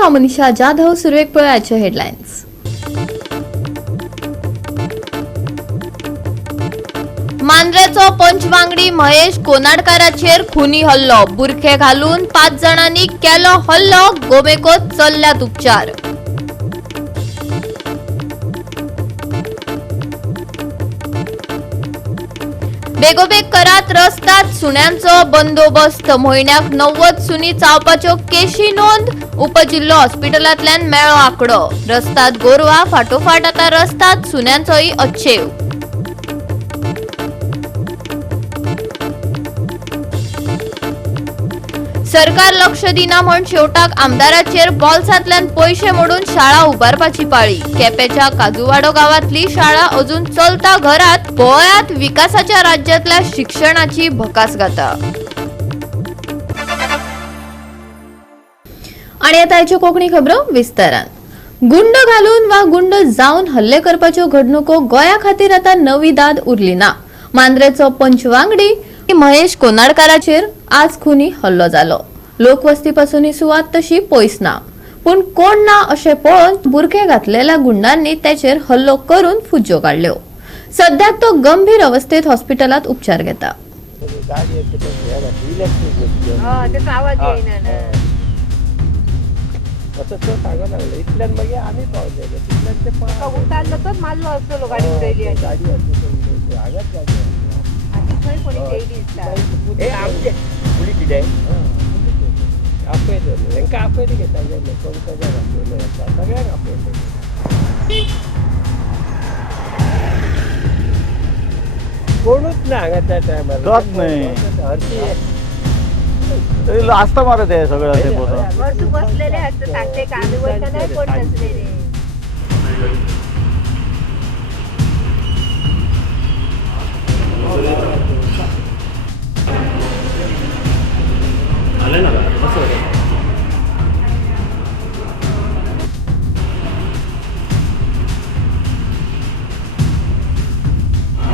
हांव मनीषा जाधव. सुरवेक पळयाचे हेडलायन्स. मांद्रेचो पंचवांगडी महेश कोनाडकाराचेर खुनी हल्लो. बुरखे घालून 5 जणांनी केलो हल्लो. गोमेकोत चल्ल्यात उपचार. बेगोबेग करात रस्त्यात सुण्यांचो बंदोबस्त. म्हयन्याक 90 सुनी चावपाच्यो केशी नोंद. उपजिल्लो हॉस्पिटलांतल्यान मेळ्ळो आंकडो. रस्त्यात गोरवां फाटोफाट आतां रस्त्यात सुण्यांचोय अच्छेव. सरकार लक्ष दिना म्हण शेवटाक आमदाराचेर बॉल्सांतल्यान पयशे मोडून शाळा उबारपाची पाळी. केपेच्या काजूवाडो गांवांतली शाळा अजून चलता घरात. गोंयांत विकासाच्या राज्यांतल्या शिक्षणाची भकास गाता. आणि आता हेच्यो कोंकणी खबरो विस्तारान. गुंड घालून वा गुंड जावन हल्ले करपाच्यो घडणुको गोंया खातीर आता नवी दाद उरली ना. मांद्रेचो पंचवांगडी महेश कोनाडकाराचेर आज खुनी हल्लो जालो. लोकवस्तीपासून सुवात तशी पयस ना, पूण कोण ना अशें पळोवन बुरखे घातलेल्या गुंडांनी त्याचेर हल्लो करून फुज्यो काढल्यो. सध्याक तो गंभीर अवस्थेत हॉस्पिटलात उपचार घेता. कोणूच ना हांगा त्या टायमार आस्ता मारत आहे सगळं ते बसलेले असतात ताकते कांदे वरता कोण नसलेले.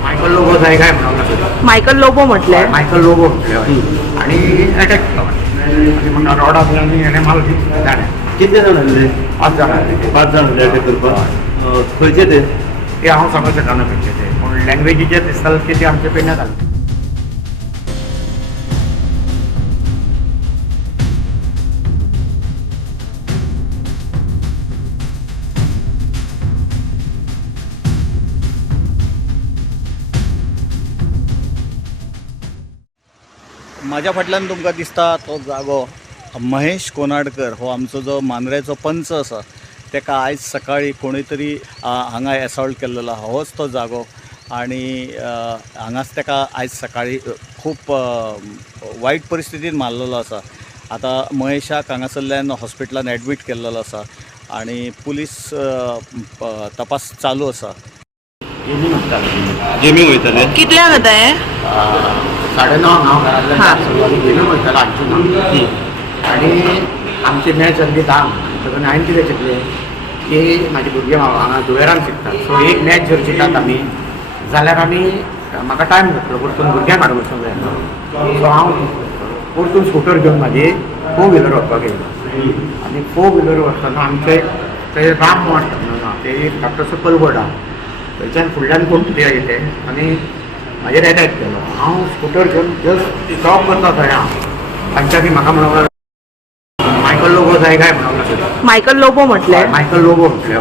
मायकल लोबो जाय काय म्हणून मायकल लोबो म्हटले. मायकल लोबो म्हटले आणि अटॅक केलो आणि म्हणून रोडांतल्यान हेणे माल जाणे. कितले जाण आसले? 5 जाण आसले. 5 जाण आसले अटॅक करपाक. खंयचे ते हांव सांगूंक शकना खंयचे ते, पूण लँग्वेजीचे दिसताले की ते आमचे पेडण्यात जाले. म्हाज्या फाटल्यान तुमकां दिसता तो जागो महेश कोनाडकर हो आमचो जो मांद्रेचो पंच आसा तेका आयज सकाळी कोणी तरी हांगा एसॉल्ट केल्लो होच तो जागो. आणि हांगाच तेका आयज सकाळी खूब वायट परिस्थितीन मारलेलो आसा. आतां महेशाक हांगासरल्यान हॉस्पिटलान एडमीट केल्लो आसा आणि पुलीस तपास चालू आसा. गेमी वयतले कितल्यांक जाता हे? 9:30 हांव घरांतल्यान गेमी वयतालो आमची आणि आमची मॅच जाल्ली 10 म्हणटकूच हांवें कितें चिंतलें की म्हाजे भुरगे हांगा दुवेरान शिकतात, सो एक मॅच जर चिंतात आमी जाल्यार आमी म्हाका टायम जातलो परतून भुरग्यांक हाडून वचूंक जाय. सो हांव परतून स्कूटर घेवन म्हाजी 4 व्हिलर व्हरपाक गेलो आनी 4 व्हिलर व्हरतना आमचे ते राम मठ ते डॉक्टर पलवड आहा थंयच्यान फुडल्यान कोण कितें येयले आनी म्हाजेर एटॅक केलो. हांव स्कूटर घेवन जस्ट स्टॉप करता थंय हांव तांच्यानी म्हाका म्हणूंक मायकल लोबो जाय काय म्हणूंक मायकल लोबो म्हटले. मायकल लोबो म्हटले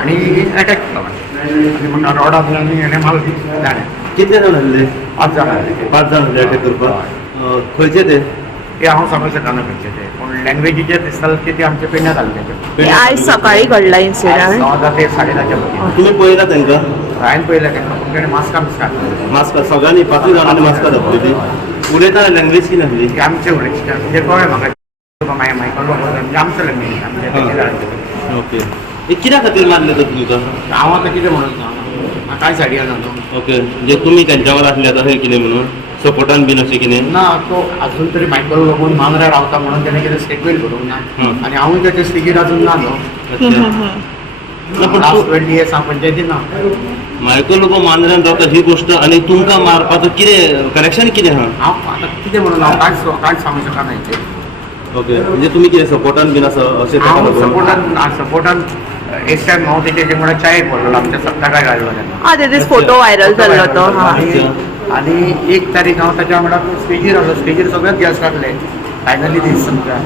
आणि एटॅक केलो आणि म्हणून रोडांतल्यान हेणे माल जाणे. कितले जाण आसले? 5 जाण आसले. 5 जाण आसले अटॅक करपाक. खंयचे ते हांव सांगूंक शकना खंयचे ते, पूण लँग्वेजीचे दिसताले की ते आमचे पेडण्यात जाले. आयज सकाळी घडला इन्सिडंट. 9 ते 10:30च्या मदीं तुम्ही पळयला तांकां? हांवें पळयलें तेंकां, पूण तेणें मास्कां घातली. मास्क सगळ्यांनी 5 जाणांनी मास्कां घातलेली. उलयतना लँग्वेज कितें आसली? ती आमचे उलयता म्हणजे कळ्ळें म्हाका मायकल लोबो म्हणजे आमचो लँग्वेज आमचे. ओके. हे कित्या खातीर मारले तर तुमकां? हांव आतां कितें म्हणून म्हाका कांय सायडी येना न्हू. ओके. म्हणजे तुमी तेंच्या वांगडा आसले आतां खंय कितें म्हणून सपोर्टान बीन अशें कितें? ना, तो अजून तरी मायकल लोबोन मांद्रा रावता म्हणून तेणें कितें स्टेटमेंट करूंक ना आनी हांवूय तेचे स्थितीर अजून ना न्हू. लास्ट 20 years हांव पंचायतीन ना. मायकल लोबो मांद्र्यान रावता ही गोश्ट आनी तुमकां मारपाचो कितें कनेक्शन कितें आहा? हांव आतां कितें म्हणून हांव कांयच सांगूंक शकना हेचेर. ओके म्हणजे तुम्ही कितें सपोर्टान बीन आसा अशें ताका हांव लागून सपोर्टान एक टायम हांव तेजे वांगडा चायेक भरलो आमच्या सप्तकाक आयलो तेन्ना तेजेच फोटो व्हायरल जाल्लो तो आनी 1 तारीख हांव ताच्या वांगडा स्टेजीर आसलो स्टेजीर सगळेच गेस्ट आसले फायनली दीस समजा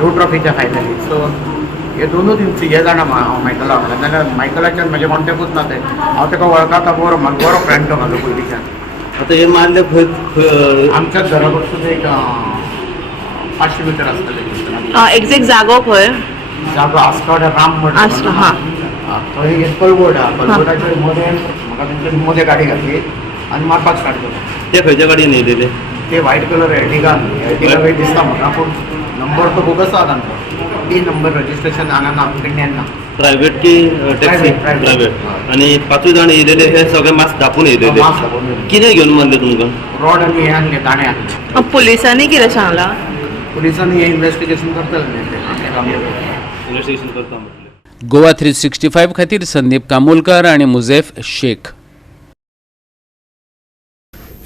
रो ट्रॉफीच्या फायनली सो हे दोनूच हे जाणा हांव मायकला वांगडा नाजाल्यार मायकलाच्यान म्हाजे कॉन्टेक्टूच ना ते हांव ताका वळखता बरो म्हाका बरो फ्रेंड तो म्हाजो पयलींच्यान आतां हे मारले खंय आमच्याच घरा कडसून एक 500 मिटर आसतलें एक्झॅक्ट जागो खंय जागो आसगावड्या राम मठ आसलो, हा. थंय एक कलगोड आहा कलगोडाच्या मदें म्हाका तेंच्यानी मदें गाडी घातली आनी मारपाक स्टार्ट केलो ते खंयच्या गाडयेन येयलेले ते व्हायट कलर एर्टिगा वेळ दिसता म्हाका पूण नंबर तो बोगस आहा तांचो ती नंबर रजिस्ट्रेशन हांगा ना इंडियन ना प्रायवेट की टॅक्सी Private. प्रायवेट आणि 5 जाण येयलेले हे सगळे मास्क धापून येयलेले मास्क धापून येयलेले. कितें घेवन मारले तुमकां रॉड आनी हे आणले दाणे आणले पुलिसांनी कितें सांगलां पुलिसांनी हे इन्व्हेस्टिगेशन करतले इन्व्हेस्टिगेशन करता म्हटलें गोवा 365 खातीर संदीप कामोलकर आणि मुझेफ शेख.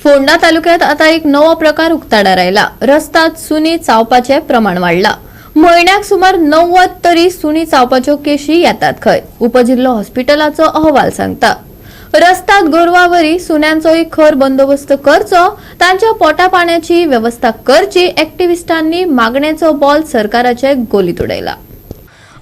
फोंडा तालुक्यात आता एक नवो प्रकार उक्ताडार आयला. रस्त्यात सुनी चावपाचे प्रमाण वाढला. म्हयन्याक सुमार 90 तरी सुनी चावपाच्यो केशी येतात खंय, उपजिल्लो हॉस्पिटलाचो अहवाल सांगता. रस्त्यात गोरवावरी सुन्यांचोय खर बंदोबस्त करचो, तांच्या पोटा पाण्याची व्यवस्था करची एक्टिव्हिस्टांनी मागणेचो बॉल सरकाराचे गोलीत उडयला.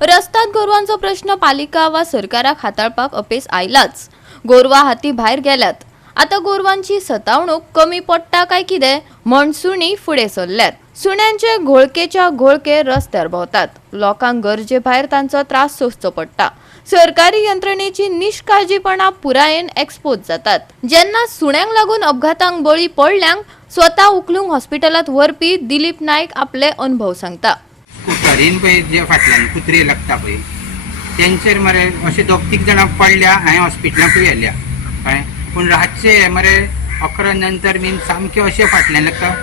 रस्त्यात गोरवांचो प्रश्न पालिका वा सरकाराक हाताळपाक अपेस आयलाच. गोरवा हाती भायर गेल्यात. आता गोरवांची सतावणूक कमी पडटा काय कितें म्हण सुणी फुडें सरल्यात. सुण्यांचे घोळकेच्या घोळके रस्त्यार भोंवतात. लोकांक गरजे भायर तांचो त्रास सोंसचो पडटा. सरकारी यंत्रणेची निष्काळजीपणा पुरायेन एक्सपोज जातात. जेन्ना सुण्यांक लागून अपघातांक बळी पडल्यांक स्वता उखलूंक हॉस्पिटलात व्हरपी दिलीप नायक आपले अनुभव सांगता. कुत्रीन पळय जे फाटल्यान कुत्री लागता पळय तेंचेर मरे अशे 2-3 जाणां पडल्या हांवें हॉस्पिटलांकूय व्हेल्या कळ्ळें. पूण रातचे मरे 11 नंतर बीन सामके अशे फाटल्यान लागता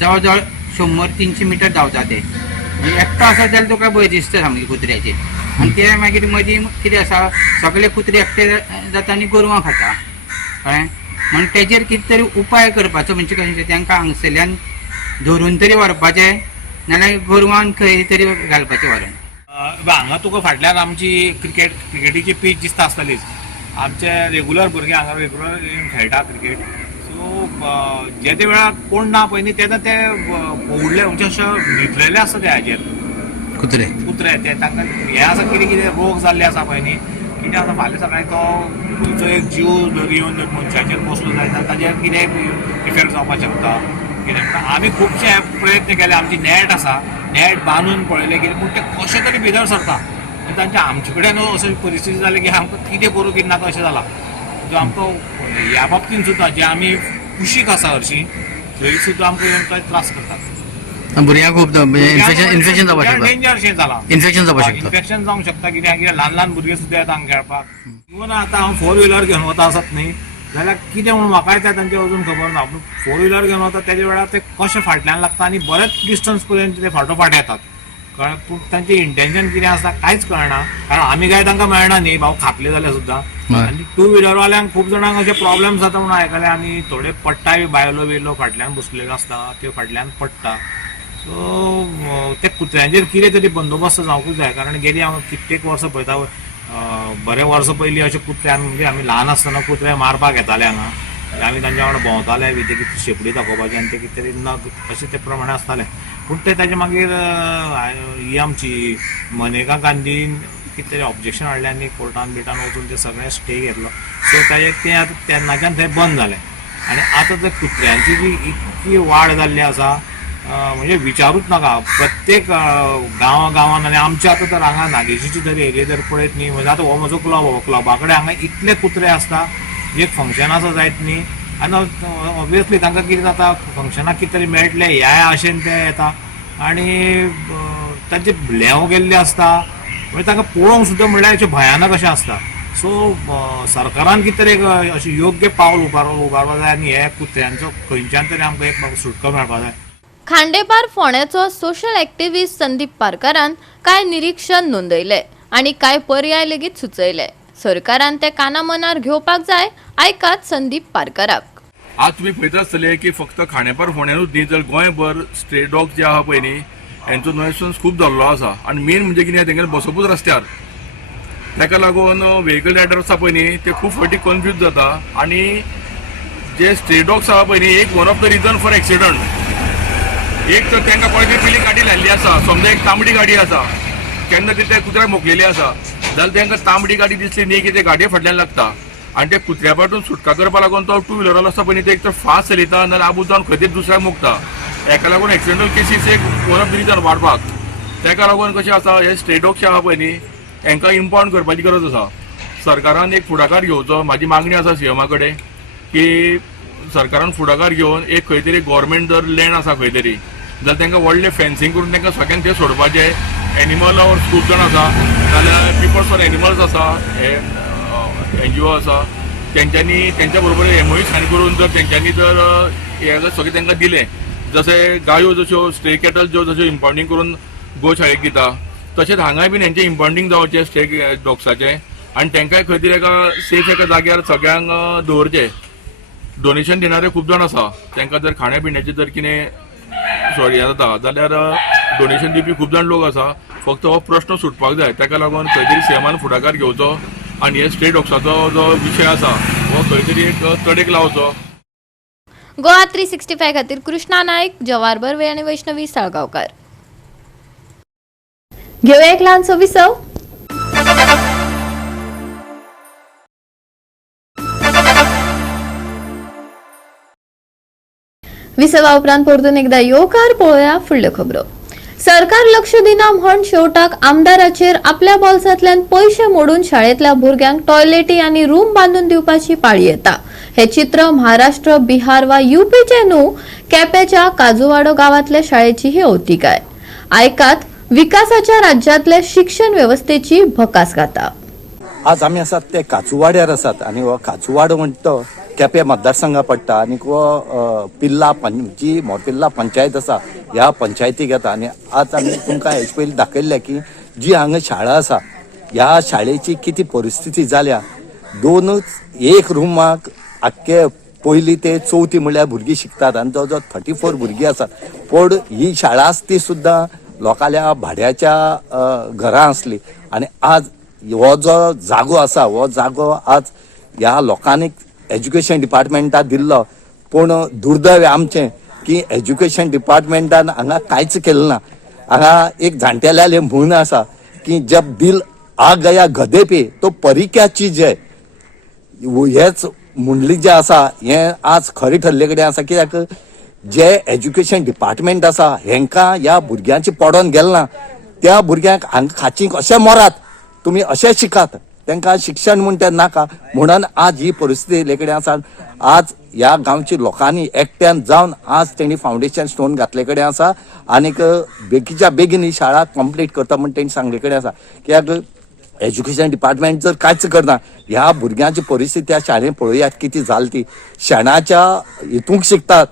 जवळ जवळ 100-300 मिटर धांवता ते. म्हणजे एकटो आसा जाल्यार तुका भंय दिसता सामकी कुत्र्याचे. आनी ते मागीर मदीं कितें आसा सगळे कुत्रे एकटे जाता आनी गोरवां खाता कळ्ळें. म्हण तेजेर कितें तरी उपाय करपाचो म्हणजे कशें तांकां हांगसरल्यान धरून तरी व्हरपाचें नाल्यार गोरवांक खंय तरी घालपाचें व्हरून. हांगा तुका फाटल्यान आमची क्रिकेटीची पीच दिसता आसतलीच. आमचे रेगुलर भुरगे हांगा रेगुलर खेळटा क्रिकेट. सो जे ते वेळार कोण ना पळय न्ही तेन्ना ते पळयले म्हणजे अशे न्हिदलेले आसता ते हाजेर कुत्रे ते तांकां हे आसा कितें कितें रोग जाल्ले आसा पळय न्ही कितें आसा फाल्यां सकाळीं तो खंयचो एक जीव जर येवन जर मनशाचेर बसलो जाल्यार ताजेर कितें इफेक्ट जावपाक शकता कितें. आमी खुबशे प्रयत्न केले. आमची नॅट आसा नॅट बांदून पळयले कितें पूण ते कशे तरी भितर सरता. तांच्या आमचे कडेन अशी परिस्थिती जाली की आमकां कितें करूं कितें नाका अशें जालां. जो आमकां ह्या बाबतींत सुद्दां जे आमी कुशीक आसा हरशीं थंय सुद्दां आमकां त्रास करतात. भुरग्यांक खूब इन्फेक्शन जावपाक शकता. डेंजरशें जालां. इन्फेक्शन जावपाक शकता. इन्फेक्शन जावंक शकता कित्याक ल्हान भुरगे सुद्दां येता हांगा खेळपाक. इवन आतां हांव 4 व्हिलर घेवन वता आसत न्ही जाल्यार कितें म्हणून म्हाकाय तांचे अजून खबर ना. पूण 4 व्हिलर घेवन वता तेजे वेळार ते कशें फाटल्यान लागता आनी बरेच डिस्टन्स पर्यंत ते फाटोफाट येतात कळ्ळें. पूण तांचें इंटेन्शन कितें आसा कांयच कळना. कारण आमी काय तांकां मेळना न्ही भाव खातले जाल्यार सुद्दां. आनी 2 व्हिलरवाल्यांक खूब जाणांक अशे प्रॉब्लेम जाता म्हणून आयकले आमी. थोडे पडटाय बायलो बियलो फाटल्यान बसलेलो आसता त्यो फाटल्यान पडटा. सो ते कुत्र्यांचेर कितें तरी बंदोबस्त जावंकूच जाय. कारण गेली हांव कित्येक वर्सां पळयता बरे वर्सां पयलीं अशे कुत्र्यांक म्हणजे आमी ल्हान आसतना कुत्रे मारपाक येताले हांगा. आमी तांच्या वांगडा भोंवताले बी ते कितें शेपडी दाखोवपाचे आनी ते कितें तरी नग अशें ते प्रमाणे आसताले. पूण ते ताचे मागीर ही आमची मनेका गांधीन कितें तरी ऑब्जेक्शन हाडलें आनी कोर्टान बिटान वचून ते सगळें स्टे घेतलो. सो ताजे ते आतां तेन्नाच्यान थंय बंद जालें. आनी आतां ते कुत्र्यांची जी इतकी वाड जाल्ली आसा म्हणजे विचारूच नाका. प्रत्येक गांवान आनी आमच्या आतां तर हांगा नागेशीची जर एरिया जर पळयत न्ही म्हणजे आतां हो म्हजो क्लब हो क्लबा कडेन हांगा इतले कुत्रे आसता एक फंक्शन आसा जायत न्ही आनी ऑब्वियसली तांकां कितें जाता फंक्शनाक कितें तरी मेळटलें ह्या आशेन ते येता आनी तांचे लेव गेल्ले आसता म्हणजे तांकां पळोवंक सुद्दां म्हणल्यार अशें भयानक अशें आसता. सो सरकारान कितें तरी अशें योग्य पावल उबारपाक जाय आनी हे कुत्र्यांचो खंयच्यान तरी आमकां एक सुटको मेळपाक जाय. खांडेपार फोंड्याचो सोशल एक्टिव्हिस्ट संदीप पारकारान काय निरीक्षण नोंदयले आणि काय पर्याय लेगीत सुचयले. सरकारान ते काना मनार घेवपाक जाय. आयकात संदीप पारकाराक. आज तुम्ही पळयता आसतले की फक्त खांडेपार फोंड्यानूच न्ही जर गोंयभर स्ट्रे डॉग्स जे आहा पळय न्ही हेंचो नुयसन्स खूब जाल्लो आसा आनी मेन म्हणजे कितें तेंगेले बसपूच रस्त्यार ताका लागून व्हेकल रायडर आसा पळय न्ही ते खूब फावटी कन्फ्यूज जाता आनी जे स्ट्रे डॉग्स आहा पळय न्ही एक one of the region for accident एक तर तांकां कोणे तरी पयलीं गाडी लायल्ली आसा समजा एक तांबडी गाडी आसा केन्ना तरी त्या कुत्र्याक मोकलेली आसा जाल्यार तांकां तांबडी गाडी दिसली न्ही की ते गाडये फाटल्यान लागता आनी ते कुत्र्या पासून सुटका करपा लागून तो टू व्हिलर आसा पळय न्ही ते एक तर फास्ट चलयता नाल्यार आबूज जावन खंय तरी दुसऱ्याक मुकता हेका लागून एक्सिडेंटल केसीस एक वन ऑफ द रिजन वाडपाक ताका लागून कशें आसा हे स्ट्रे डॉग्स आहा पळय न्ही हांकां इम्पाउंड करपाची गरज आसा सरकारान एक फुडाकार घेवचो म्हाजी मागणी आसा सीएमा कडेन की सरकारान फुडाकार घेवन एक खंय तरी गव्हर्मेंट जर लँड आसा खंय तरी जाल्यार तांकां व्हडलें फेन्सिंग करून तांकां सगळ्यांक थंय सोडपाचें एनिमल लवर्स खूब जाण आसा नाल्यार पिपल्स फॉर एनिमल्स आसा हे NGO आसा तेंच्यांनी तेंच्या बरोबर एमओयू सायन करून जर तेंच्यांनी जर हे सगळें तांकां दिलें जशें गायो जश्यो स्ट्रे कॅटल ज्यो जश्यो इम्पाउंडींग करून गोशाळेक दिता तशेंच हांगाय बीन हेंचें इम्पाउंडींग जावचें स्ट्रे डॉग्साचें आनी तांकांय खंय तरी एका सेफ एका जाग्यार सगळ्यांक दवरचें डोनेशन दिणारे खूब जाण आसा तांकां जर खाण्या पिण्याचें जर कितें सॉरी जाता जाल्यार डोनेशन दिवपी खूब जाण लोक आसा फक्त हो प्रश्न सुटपाक जाय ताका लागून खंय तरी सीएमान फुडाकार घेवचो आनी हे स्ट्रे डॉग्साचो जो विशय आसा हो खंय तरी एक तडेक लावचो. गोवा 365 खातीर कृष्णा नायक, जवार बर्वे आणि वैष्णवी साळगावकर. घेऊया एक ल्हानसो विसव. विसवा उपरांत परतून एकदा येवकार पळोवया फुडल्यो खबरो. सरकार लक्ष दिना म्हण शेवटाक आमदाराचेर आपल्या बॉल्सांतल्यान पयशे मोडून शाळेतल्या भुरग्यांक टॉयलेटी आनी रूम बांदून दिवपाची पाळी येता. हे चित्र महाराष्ट्र, बिहार वा यूपीचे न्हू, केपेच्या काजूवाडो गावातल्या शाळेची ही औतिकाय. आयकात विकासाच्या राज्यातल्या शिक्षण व्यवस्थेची भकास गाता. आज आमी आसात ते काजूवाड्यार आसात आनी हो काजूवाडो म्हणटा तो केपें मतदारसंघा पडटा आनी हो पिल्ला जी मोरपिल्ला पंचायत आसा ह्या पंचायतीक येता. आनी आज आमी तुमकां हेचे पयलीं दाखयल्लें की जी हांगा शाळा आसा ह्या शाळेची कितें परिस्थिती जाल्या. दोनच एक रुमाक आख्खे पयली ते चवथी म्हणल्यार भुरगीं शिकतात आनी जो 34 भुरगीं आसात. पण ही शाळा आसा ती सुद्दां लोकांल्या भाड्याच्या घरां आसली आनी आज हो जो जागो आसा हो जागो आज ह्या लोकांनी एज्युकेशन डिपार्टमेंटाक दिल्लो. पूण दुर्दैव आमचें की एज्युकेशन डिपार्टमेंटान हांगा कांयच केलें ना. हांगा एक जाणटेल्याले म्हूण आसा की जब दिल आ गया गधे पे तो परी क्या चीज है. हेच म्हणली जे आसा हें आज खरें ठरले कडेन आसा. कित्याक जे एज्युकेशन डिपार्टमेंट आसा हेंकां ह्या भुरग्यांची पडोन गेलें ना. त्या भुरग्यांक हांगा खाचीक अशें मरात, तुमी अशें शिकात, तांकां शिक्षण म्हूण तें नाका म्हणून आज ही परिस्थिती येयले कडेन आसा. आज ह्या गांवच्या लोकांनी एकट्यान जावन आज तेणी फावंडेशन स्टोन घातले कडेन आसा आनीक बेगीच्या बेगीन ही शाळा कंप्लीट करता म्हूण तेणी सांगले कडेन आसा. कित्याक एज्युकेशन डिपार्टमेंट जर कांयच करना ह्या भुरग्यांची परिस्थिती त्या शाळेंत पळयात कितें जाली ती. शेणाच्या हितूंक शिकतात,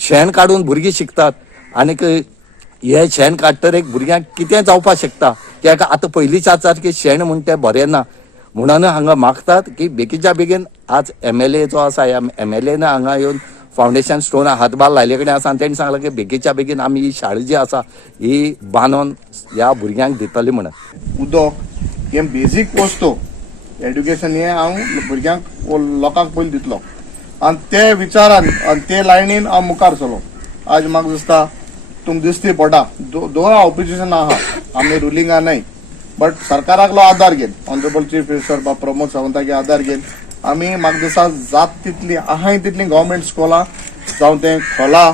शेण काडून भुरगीं शिकतात आनीक हे शेण काडटर एक भुरग्यांक कितें जावपाक शकता. कित्याक आतां पयलींच्या सारकें शेण म्हूण तें बरें ना म्हणून हांगा मागतात की बेगीच्या बेगीन आज MLA जो आसा ह्या MLAन हांगा येवन फावंडेशन स्टोन हातभार लायले कडेन आसा आनी तेणी सांगलां की बेगीच्या बेगीन आमी ही शाळा जी आसा ही बांदून ह्या भुरग्यांक दितली म्हणून. उदक हे बेजीक वस्तू एड्युकेशन हे हांव भुरग्यांक लोकांक पयलीं दितलो आनी ते विचारान आनी ते लायनीन हांव मुखार चलो. आज म्हाका दिसता तुमकां दिसती पडटा दोन ऑपोजिशन आहा आमी रुलिंगा नाय बट सरकाराक आदार घेन ऑनरेबल चीफ मिनिस्टर प्रमोद सावंताक आदार घेन आमी म्हाका दिसता जात तितली आहाय तितली गव्हर्मेंट स्कुलां जावं तें खोला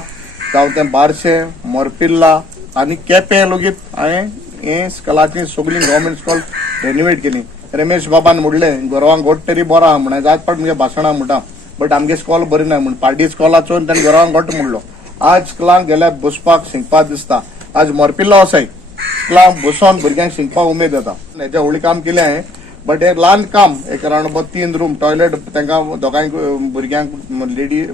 जावं तें बारशे, मोरपिल्ला आनी केपें लेगीत हांवें हे स्कुलाची सगळीं गव्हर्मेंट स्कूल रेनोवेट केली. रमेश बाबान म्हणलें गोरवांक घोट तरी बरो आहा म्हण जायत पाट म्हज्या भाशणां म्हणटा बट आमगे स्कूल बरी ना म्हण पार्टी स्कूलाचो ताणें गोरवांक घोट म्हणलो. आज स्कुलांक गेल्यार बसपाक शिंकपाक दिसता. आज मोरपिल्लो आसाय स्कुलांक बसोन भुरग्यांक शिंकपाक उमेद येता. हेजें व्हडलें काम केलें हांवें बट हे ल्हान काम एक अरावंड अबाउट 3 रूम टॉयलेट तांकां दोगांयक भुरग्यांक लेडी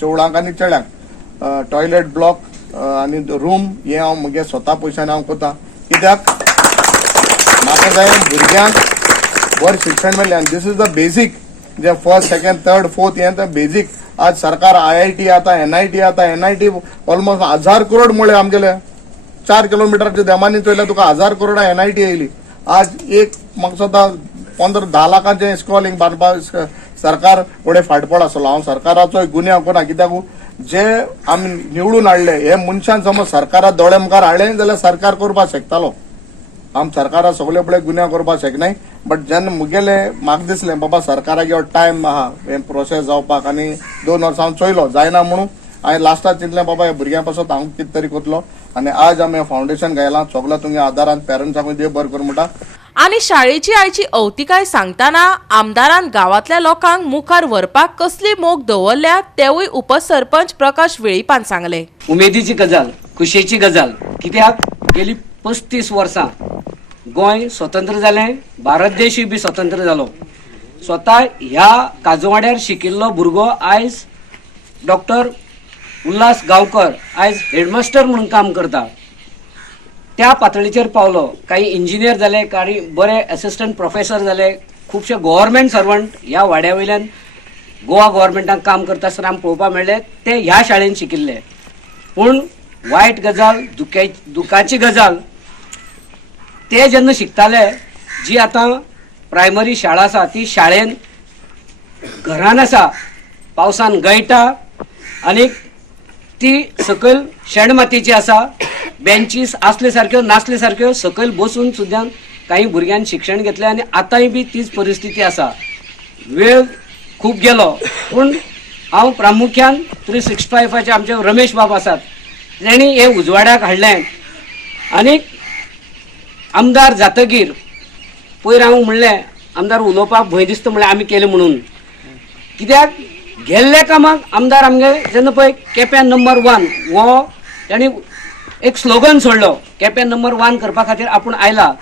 चेवळांक आनी चेड्यांक टॉयलेट ब्लॉक आनी रूम हे हांव म्हगे स्वता पयशांनी हांव करता. कित्याक म्हाका जाय भुरग्यांक बरें शिक्षण मेळ्ळें आनी दीस इज द बेजीक जे फर्स्ट, सेकंड, थर्ड, फोर्थ हे तर बेजीक. आज सरकार IIT आता, NIT आता, NIT ऑलमोस्ट 1000 करोड मुळे आमगेले 4 किलोमीटरच्या देमानी चोयल्यार तुका 1000 करोडा NIT येयली. आज एक म्हाका सुद्दां 15-10 लाखांचें इस्कॉलिंग बांदपाक सरकार फुडें फाटपड आसलो. हांव सरकाराचो गुन्यांव करना, कित्याक जे आमी निवडून हाडले हे मनशान समज सरकारात दोळे मुखार हाडले जाल्यार सरकार करपाक शकतालो. आम सरकारा सगळे फुडें गुन्यांव करपाक शकनाय. बट जेन्ना मुगेले म्हाका दिसलें बाबा सरकाराक हो टायम आहा हे प्रोसेस जावपाक आनी 2 वर्सां हांव चोयलो जायना म्हणून हांवें लास्टाक चिंतलें बाबा ह्या भुरग्यां पासून हांव कितें तरी करतलो. आनी आज आमी फावंडेशन घायलां सगळ्या तुमगे आदारान पेरंट्सांकूय देव बरें करूं म्हणटा. आणि शाळेची आयची अवतिकाय सांगताना आमदारान गावातल्या लोकांक मुखार व्हरपाक कसली मोख दवरल्या तेवूय उपसरपंच प्रकाश वेळीपान सांगले. उमेदीची गजाल, खुशेची गजाल, कित्याक गेली 35 वर्सां गोंय स्वतंत्र जालें, भारत देशूय बी स्वतंत्र जालो. स्वता ह्या काजवाड्यार शिकिल्लो भुरगो आयज डॉक्टर उल्हास गांवकर आयज हेडमास्टर म्हणून काम करता. त्या पातळीचेर पावलो. काही इंजिनियर जाले, काही बरे असिस्टंट प्रोफेसर जाले, खुबशे गव्हर्मेंट सर्वंट ह्या वाड्या वयल्यान गोवा गव्हर्मेंटान काम करता आसतना आमकां पळोवपाक मेळ्ळे ते ह्या शाळेन शिकिल्ले. पूण वायट गजाल, दुखाची गजाल ते जेन्ना शिकताले, जी आतां प्रायमरी शाळा आसा ती शाळेन घरान आसा, पावसान गळटा आनी ती सकयल शेण मातयेची आसा, बेंचीस आसले सारक्यो नासले सारक्यो सकयल बसून सुद्दां काही भुरग्यांनी शिक्षण घेतलें आनी आतांय बी तीच परिस्थिती आसा. वेळ खूब गेलो पूण हांव प्रामुख्यान 365चे आमचे रमेश बाब आसात, तेणी हे उजवाड्याक हाडलें. आनी आमदार जातकीर पयर हांव म्हणलें आमदार उलोवपाक भंय दिसता म्हणलें आमी केलें म्हणून. कित्याक गेल्ल्या कामाक आमदार आमगे जेन्ना पळय केप्यां नंबर 1 हो ताणी एक स्लोगन सोडलो, केप्यां नंबर 1 करपा खातीर आपूण आयला.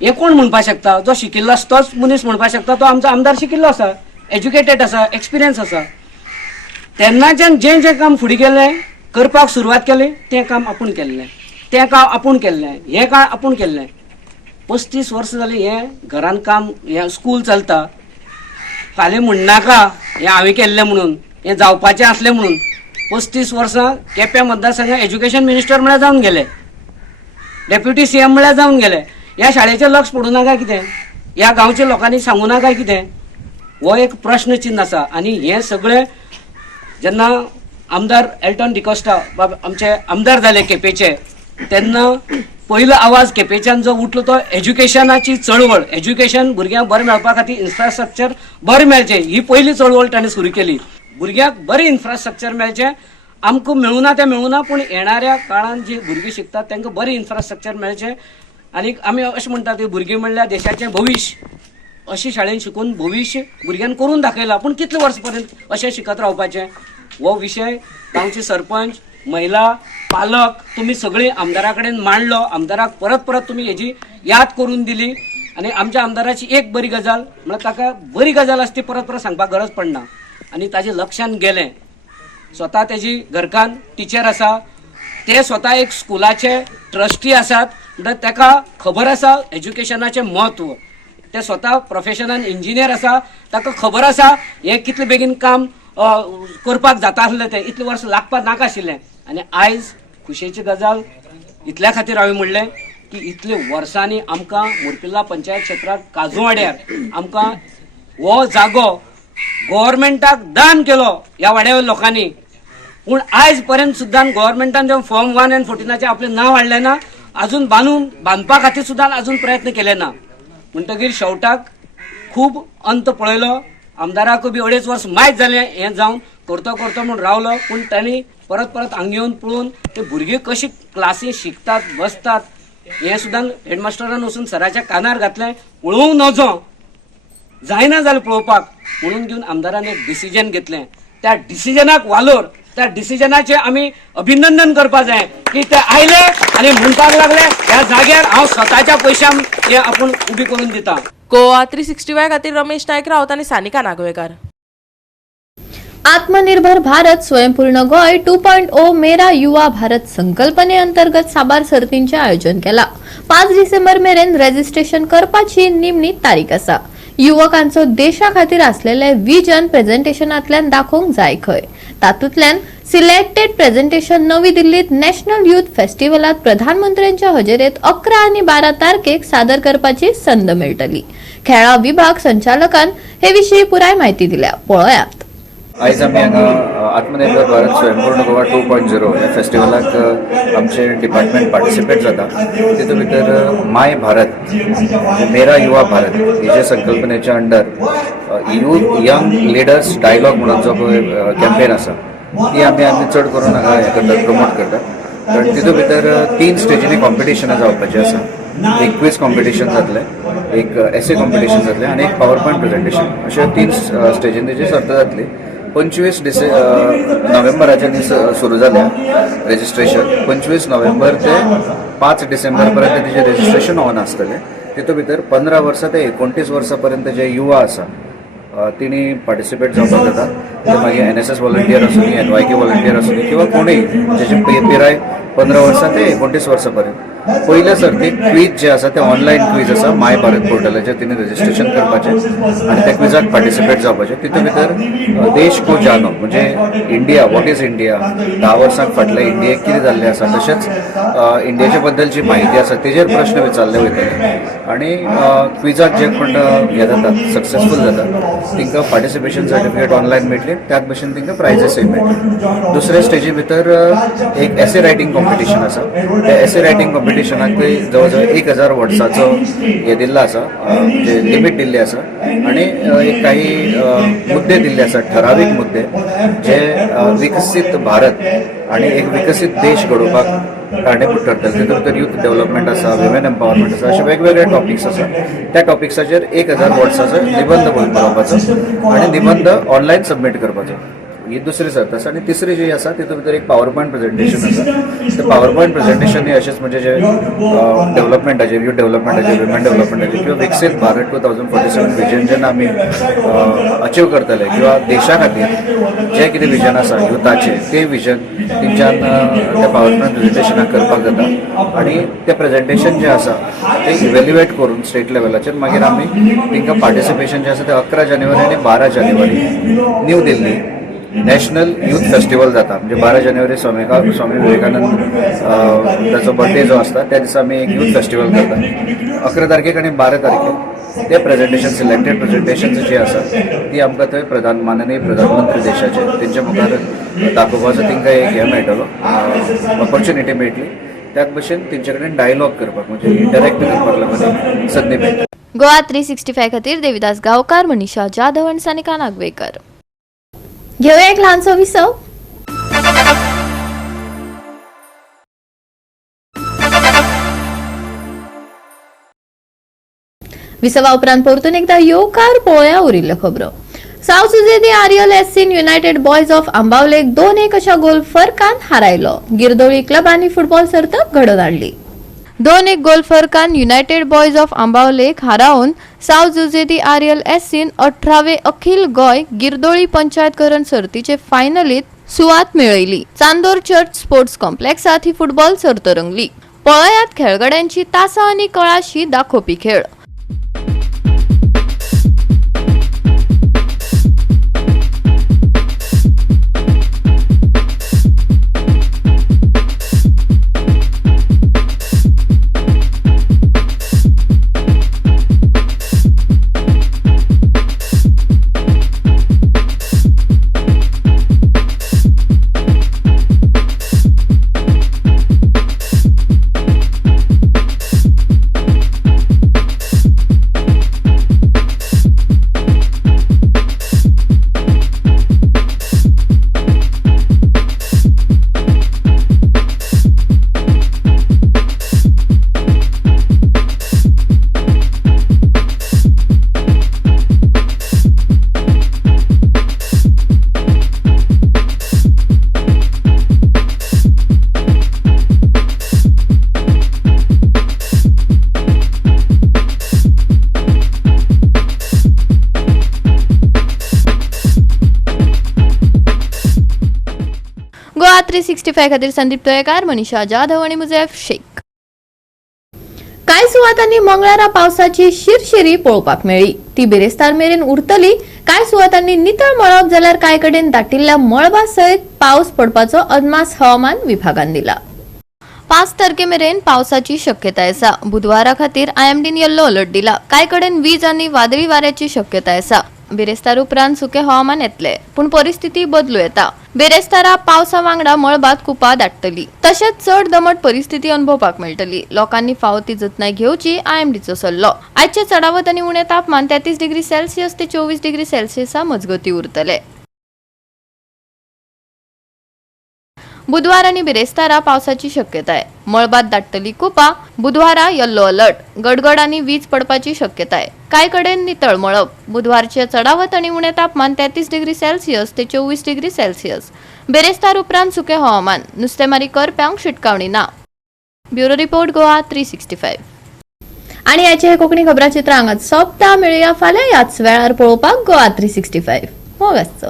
हे कोण म्हणपाक शकता? जो शिकिल्लो आसा तोच मनीस म्हणपाक शकता. तो आमचो आमदार शिकिल्लो आसा, एज्युकेटेड आसा, एक्सपिरियन्स आसा. तेन्नाच्यान जें जें काम फुडें गेलें करपाक सुरवात केली तें काम आपूण केल्लें, तें काम आपूण केल्लें, हें काम आपूण केल्लें. 35 वर्सां जालीं हें घरान काम, हें स्कूल चलता. फाल्यां म्हणनाका हें हांवें केल्लें म्हणून, हें जावपाचें आसलें म्हणून. 35 वर्सां केप्यां मतदारसंघात एज्युकेशन मिनिस्टर म्हळ्यार जावन गेले, डेप्युटी CM म्हळ्यार जावन गेले. ह्या शाळेचें लक्ष पडूं ना काय कितें? ह्या गांवच्या लोकांनी सांगूं ना काय कितें? हो एक प्रश्न चिन्ह आसा. आनी हें सगळें जेन्ना आमदार एल्टन डिकोस्टा आमचे आमदार जाले केपेचे, तेन्ना पयलो आवाज केपेच्यान जो उठलो तो एज्युकेशनाची चळवळ. एज्युकेशन भुरग्यांक बरें मेळपा खातीर इन्फ्रास्ट्रक्चर बरें मेळचें ही पयली चळवळ ताणें सुरू केली. भुरग्यांक बरें इन्फ्रास्ट्रक्चर मेळचें, आमकां मेळूना तें मेळूना पूण येणाऱ्या काळान जी भुरगीं शिकतात तांकां बरें इन्फ्रास्ट्रक्चर मेळचें. आनी आमी अशें म्हणटात की भुरगीं म्हणल्यार देशाचें भविश्य. अशें शाळेन शिकून भविश्य भुरग्यांक करून दाखयलां. पूण कितले वर्स पर्यंत अशें शिकत रावपाचें? हो विशय गांवचे सरपंच, महिला, पालक तुमी सगळीं आमदारा कडेन मांडलो. आमदाराक परत परत तुमी हेजी याद करून दिली. आनी आमच्या आमदाराची एक बरी गजाल म्हळ्यार ताका बरी गजाल आसा ती परत परत सांगपाक गरज पडना. आनी ताजे लक्षान गेलें. स्वता तेजी घरकान टिचर आसा, ते स्वता एक स्कुलाचे ट्रस्टी आसात, म्हणटल्यार ताका खबर आसा एज्युकेशनाचें म्हत्व. ते स्वता प्रोफेशनान इंजिनियर आसा, ताका खबर आसा हें कितले बेगीन काम करपाक जाता आसलें, तें इतलें वर्स लागपाक नाका आशिल्लें. आनी आयज खुशेची गजाल इतल्या खातीर हांवें म्हणलें की इतले वर्सांनी आमकां मुरपिल्ला पंचायत क्षेत्रांत काजूवाड्यार आमकां हो जागो गव्हर्मेंटाक दान केलो ह्या वाड्यावयल्या लोकांनी. पूण आयज पर्यंत सुद्दां गव्हर्मेंटान जें फॉर्म 1 and 14 आपलें नांव हाडलें ना, अजून बांदपा खातीर सुद्दां अजून प्रयत्न केले ना. म्हणटकीर शेवटाक खूब अंत पळयलो. आमदाराक बी 2.5 वर्स मायज जालें हें जावन करतो म्हणून रावलो. पूण तांणी परत परत हांगा येवन पळोवन ते भुरगे कशी क्लासी शिकतात बसतात हें सुद्दां हेडमास्टरान वचून सराच्या कानार घातलें. पळोवंक नजो जायना जालें पळोवपाक म्हणून घेवन आमदारान एक डिसिजन घेतलें. त्या डिसिजनाक वालोर, त्या डिसिजनाचें आमी अभिनंदन करपाक जाय की ते आयले आनी म्हणपाक लागले ह्या जाग्यार हांव स्वताच्या पयशान हें आपूण उबी करून दिता. गोवा 365 खातीर रमेश नायक रावत आनी सानिका नागवेकर. आत्मनिर्भर भारत स्वयंपूर्ण गोय 2.0 मेरा युवा भारत संकल्पनेअंतर्गत साबार सर्तींचे आयोजन केला. 5 डिसेंबर मेरेन रजिस्ट्रेशन करपाची निमणी तारीख आसा. युवकांचो देशा खातीर असलेले विजन प्रेझेंटेशनांतल्यान दाखोवंक जाय खंय. तातूंतल्यान सिलेक्टेड प्रेझेंटेशन नवी दिल्लीत नॅशनल युथ फेस्टिवलात प्रधानमंत्र्यांच्या हजेरेत 11 आणि 12 तारखेक सादर करपाची संद मेळटली. खेळा विभाग संचालकान हे विशीं पुराय माहिती दिल्या. पळयात. आयज आमी हांगा आत्मनिर्भर भारत स्वयंपूर्ण गोवा 2.0 ह्या फेस्टिवलाक आमचे डिपार्टमेंट पार्टिसिपेट जाता. तितूंत भितर माय भारत मेरा युवा भारत हेजे संकल्पनेच्या अंडर यंग लिडर्स डायलॉग म्हणून जो कॅम्पेन आसा ती आमी चड करून हांगा हे करतात, प्रमोट करतात. कारण तितूंत भितर 3 स्टेजींनी कॉम्पिटिशनां जावपाचें आसा. एक क्विज कॉम्पिटिशन जातलें, एक एसे कॉम्पिटिशन जातलें आनी एक पावर पॉयंट प्रेझेंटेशन. अशे 3 स्टेजीन तेजी सर्त जातली. 25 नोव्हेंबराच्या दीस सुरू जाल्या रेजिस्ट्रेशन. 25 नोव्हेंबर ते 5 डिसेंबर पर्यंत तेजें रेजिस्ट्रेशन ऑन आसतलें. तितूंत भितर 15 वर्सां ते 29 वर्सां पर्यंत जे युवा आसा तिणी पार्टिसिपेट जावपाक जाता. ते मागीर NSS व्हॉलंटियर आसूं, NYK व्हॉलंटियर आसूं किंवा कोणूय जेची पिराय 15 वर्सां ते 29 वर्सां पर्यंत. पयल्या सर्तीक क्वीज जे आसा ते ऑनलायन क्वीज आसा माय भारत पोर्टलाचेर तिणी रजिस्ट्रेशन करपाचें आनी त्या क्विजाक पार्टिसिपेट जावपाचें. तितूंत भितर देश को जानो म्हणजे इंडिया, वॉट इज इंडिया, 10 वर्सां फाटल्या इंडियेक कितें जाल्लें आसा, तशेंच इंडियाचे बद्दलची म्हायती आसा तेजेर प्रश्न विचारले वयतले. आनी क्विजाक जे कोण हे जातात सक्सेसफूल जातात तांकां पार्टिसिपेशन सर्टिफिकेट ऑनलायन मेळटली. त्याच भशेन तांकां प्रायजेसय मेळटली. दुसऱ्या स्टेजी भितर एक एसे रायटींग कॉम्पिटिशन आसा. त्या एसे रायटींग कॉम्पिटिशनाक जवळ जवळ 1000 वर्ड्साचो हे दिल्लो आसा, म्हणजे लिमीट दिल्ली आसा. आनी एक काही मुद्दे दिल्ले आसात, ठरावीक मुद्दे जे विकसीत भारत आणि एक विकसीत देश घडोवपाक कारणीभूत ठरतले. तितूंत भितर यूथ डेव्हलपमेंट आसा, विमेन एम्पावरमेंट आसा, अशे वेगवेगळे टॉपिक्स आसा. त्या टॉपिक्साचेर 1000 वर्ड्साचो निबंध बरोवपाचो आनी निबंध ऑनलायन सबमीट करपाचो. ही दुसरी सर्त आसा. आनी तिसरी जी आसा तितूंत भितर एक पावर पॉयंट प्रेझेंटेशन आसा. ते पावर पॉयंट प्रेझेंटेशन अशेंच म्हणजे जे डेव्हलपमेंटाचेर, यूथ डेव्हलपमेंटाचेर, विमेन डेव्हलपमेंटाचेर किंवा विकसीत भारत 2047 विजन जेन्ना आमी अचीव करतले किंवा देशा खातीर जे कितें विजन आसा युथाचें ते विजन तेंच्यान त्या पावर पॉयंट प्रेझेंटेशनाक करपाक जाता. आनी तें प्रेझेंटेशन जें आसा तें इवेल्युएट करून स्टेट लेवलाचेर मागीर आमी तांकां पार्टिसिपेशन जें आसा तें 11 जानेवारी आनी 12 जानेवारी New Delhi national youth festival जाता. म्हणजे 12 जानेवारी स्वामी विवेकानंद ताचो बर्थडे जो आसता त्या दिसा आमी एक युथ फेस्टिवल करता. 11 तारखेक आनी 12 तारखेक ते प्रेझेंटेशन, सिलेक्टेड प्रेझेंटेशन जी आसा ती आमकां थंय माननीय प्रधानमंत्री देशाचे तेंच्या मुखार दाखोवपाचो तांकां एक हे मेळटलो, ऑपॉर्च्युनिटी मेळटली. त्याच भशेन तेंचे कडेन डायलॉग करपाक म्हणजे इंटरॅक्ट करपाक लागून संदी मेळटली. गोवा 365 खातीर देविदास गांवकार, मनीषा जाधव आनी सानिका नागवेकर. घेऊया एक लहानसो विसव. विसवा उपरांत परतून एकदा येवकार पळोवया उरिल्ल्यो खबरो. साव सुजेदी आर्यल एसीन युनायटेड बॉयज ऑफ आंबावलेक 2-1 अशा गोल फरकान हारायलो. गिरदोळी क्लबांनी फुटबॉल सर्त घडोवन हाडली. 2-1 गोल फरकान युनायटेड बॉयज ऑफ आंबावलेक हारावन साव जुजेदी आर्यल एसीन 18वे अखिल गोय गिरदोळी पंचायतकरण सर्तीचे फायनलीत सुवात मेळयली. चांदोर चर्च स्पोर्ट्स कॉम्प्लेक्सात ही फुटबॉल सर्त रंगली. पळयात खेळगड्यांची तासा आनी कळाशी दाखोवपी खेळ. गोवा 365 खातीर संदीप तळेकार, मनीषा जाधव आणि मुजेफ शेख. कांय सुवातांनी मंगळारा पावसाची शिरशिरी पळोवपाक मेळ्ळी. ती बिरेस्तार मेरेन उरतली. कांय सुवातांनी नितळ मळब जाल्यार कांय कडेन दाटिल्ल्या मळबा सयत पावस पडपाचो अदमास हवामान विभागान दिला. 5 तारखेमेरेन पावसाची शक्यताय आसा. बुधवारा खातीर आयएमडीन येल्लो अलर्ट दिला. कांय कडेन वीज आनी वादळी वाऱ्याची शक्यताय आसा. बेरेस्तार उपरांत सुके हवामान येतले, पूण परिस्थिती बदलू येता. बेरेस्तारा पावसा वांगडा मळबात कुपा दाटतली. तशेंच चड दमट परिस्थिती अनुभवपाक मेळटली. लोकांनी फावो ती जतनाय घेवची, आयएमडीचो सल्लो. आयचे चडावत आनी उणें तापमान 33 डिग्री सेल्सियस ते 24 डिग्री सेल्सियसा मजगती उरतले. बुधवार आनी बिरेस्तारा पावसाची शक्यताय. मळबात दाटतली कुपा. बुधवारा येल्लो अलर्ट. गडगड आनी वीज पडपाची शक्यताय. कांय कडेन नितळ मळब. बुधवारचे चडावत आनी उणें तापमान 33 डिग्री सेल्सियस ते 24 डिग्री सेल्सियस. बेरेस्तार उपरांत सुके हवामान. नुस्तेमारी करप्यांक शिटकावणी ना. Bureau report Goa 365. आणि याचे हे कोंकणी खबराचित्र हांगाच सोंपता. मेळुया फाल्यां ह्याच वेळार पळोवपाक गोवा 365. हो व्यस्त.